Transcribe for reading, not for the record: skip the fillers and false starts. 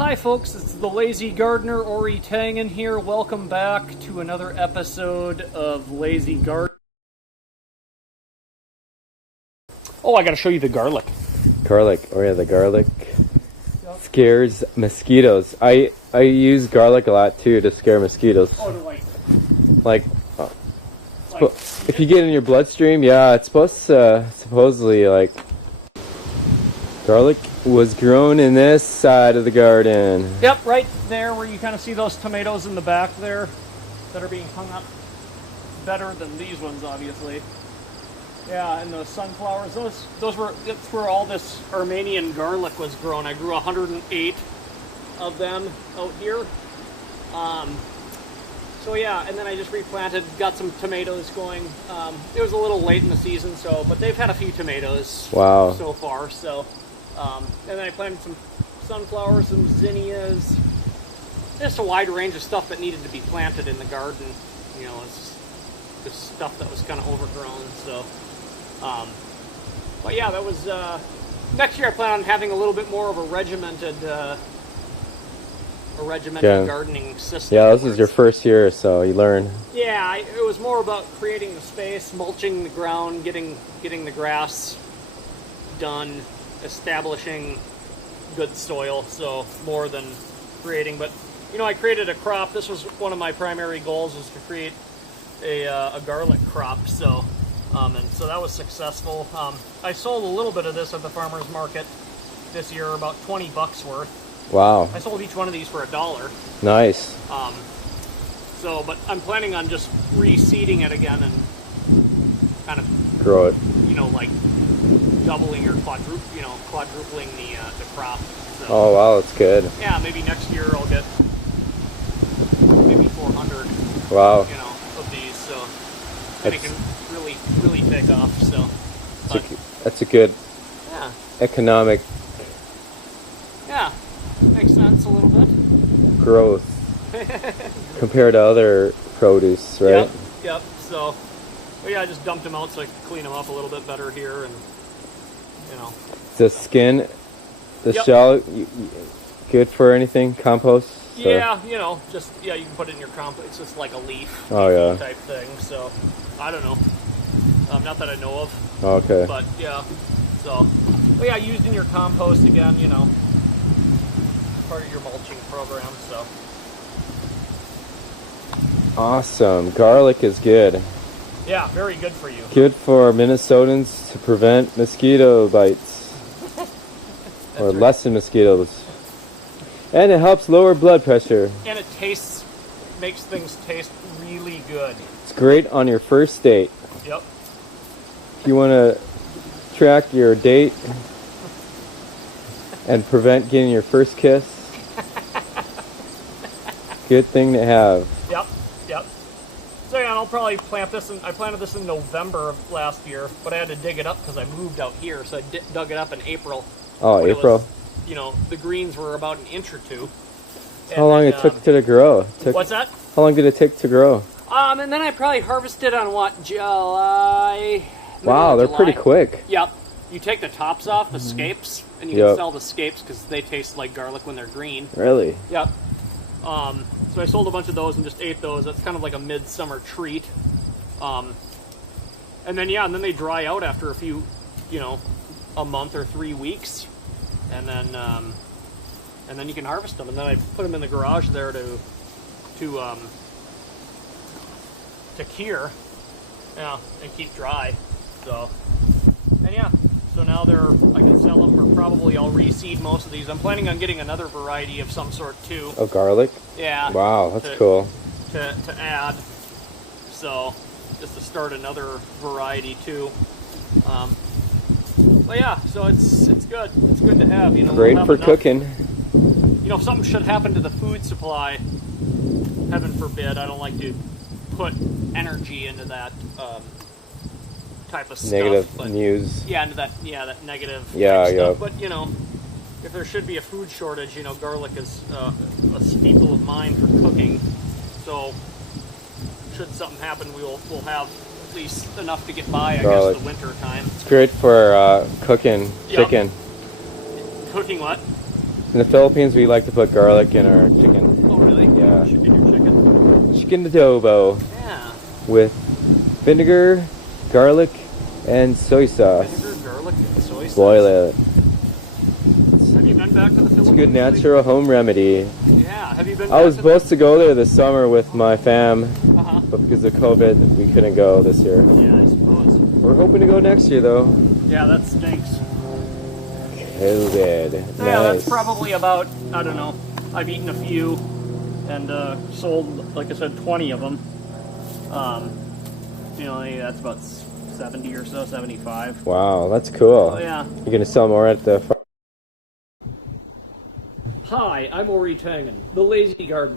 Hi folks, it's the Lazy Gardener, Oray Tangen here. Welcome back to another episode of Lazy Garden. Oh, I gotta show you the garlic. Garlic, oh yeah, the garlic scares mosquitoes. I use garlic a lot too to scare mosquitoes. Oh, do I? Like if you get in your bloodstream, yeah, it's supposed to, supposedly, like, garlic was grown in this side of the garden. Yep, right there where you kind of see those tomatoes in the back there that are being hung up better than these ones, obviously. Yeah, and the sunflowers, that's where all this Armenian garlic was grown. I grew 108 of them out here. So yeah, and then I just replanted, got some tomatoes going. It was a little late in the season, but they've had a few tomatoes so far. So, and then I planted some sunflowers, some zinnias, just a wide range of stuff that needed to be planted in the garden. You know, it's just stuff that was kind of overgrown. So, but yeah, that was next year. I plan on having a little bit more of a regimented gardening system. Yeah, this is your first year, so you learn. Yeah, it was more about creating the space, mulching the ground, getting the grass done, establishing good soil, so more than creating. But, you know, I created a crop. This was one of my primary goals, was to create a garlic crop, so, and so that was successful. I sold a little bit of this at the farmer's market this year, about 20 bucks worth. Wow. I sold each one of these for $1. Nice. So, but I'm planning on just reseeding it again and kind of grow it. You know, like doubling or quadrupling the crop. So, oh wow, that's good. Yeah, maybe next year I'll get maybe 400. Wow. You know, of these, so then it can really take off. So that's a good yeah economic. Yeah. Makes sense a little bit. Growth compared to other produce, right? Yep. So, but yeah, I just dumped them out so I could clean them up a little bit better here, and you know. The skin, the shell, good for anything? Compost? Yeah, you know, just you can put it in your compost. It's just like a leaf. Type thing. So, I don't know. Not that I know of. Okay. But yeah, so, but yeah, used in your compost again, you know. Part of your mulching program, so. Awesome. Garlic is good. Yeah, very good for you. Good for Minnesotans to prevent mosquito bites. Or lessen mosquitoes. And it helps lower blood pressure. And it makes things taste really good. It's great on your first date. Yep. If you want to track your date and prevent getting your first kiss, good thing to have. Yep. So yeah, I'll probably plant this. I planted this in November of last year, but I had to dig it up because I moved out here, so I dug it up in April. Oh, April. You know, the greens were about an inch or two. How long it took to grow? What's that? How long did it take to grow? And then I probably harvested on July. Wow, they're pretty quick. Yep. You take the tops off, the scapes, and you can sell the scapes because they taste like garlic when they're green. Really? Yep. So I sold a bunch of those and just ate those. That's kind of like a midsummer treat. And then they dry out after a few, a month or 3 weeks, and then you can harvest them. And then I put them in the garage there to cure, and keep dry. So, and so now I can sell them, or probably I'll reseed most of these. I'm planning on getting another variety of some sort too. Of garlic? Yeah. Wow, that's cool. To add. So, just to start another variety too. But yeah, so it's good. It's good to have. Great for cooking. If something should happen to the food supply, heaven forbid, I don't like to put energy into that type of stuff. Negative news. Yeah, into that negative stuff. But if there should be a food shortage, garlic is a staple of mine for cooking. So should something happen, we'll have at least enough to get by, I guess, the winter time. It's great for cooking chicken. Cooking what? In the Philippines, we like to put garlic in our chicken. Oh, really? Yeah. In your chicken? Chicken adobo Yeah. with vinegar, garlic, and soy sauce. Vinegar, garlic, and soy sauce. Boil it. Have you been back to the Philippines? It's a good natural home remedy. Yeah. Have you been? I was back supposed to go there this summer with my fam, Uh-huh. but because of COVID, we couldn't go this year. Yeah, I suppose. We're hoping to go next year, though. Yeah, that stinks. COVID. Yeah, Nice. that's probably about, I don't know, I've eaten a few and sold, like I said, 20 of them. You know, that's about 70 or so, 75. Wow, that's cool. Oh, yeah. You're gonna sell more at the farm? Hi, I'm Oray, the lazy gardener.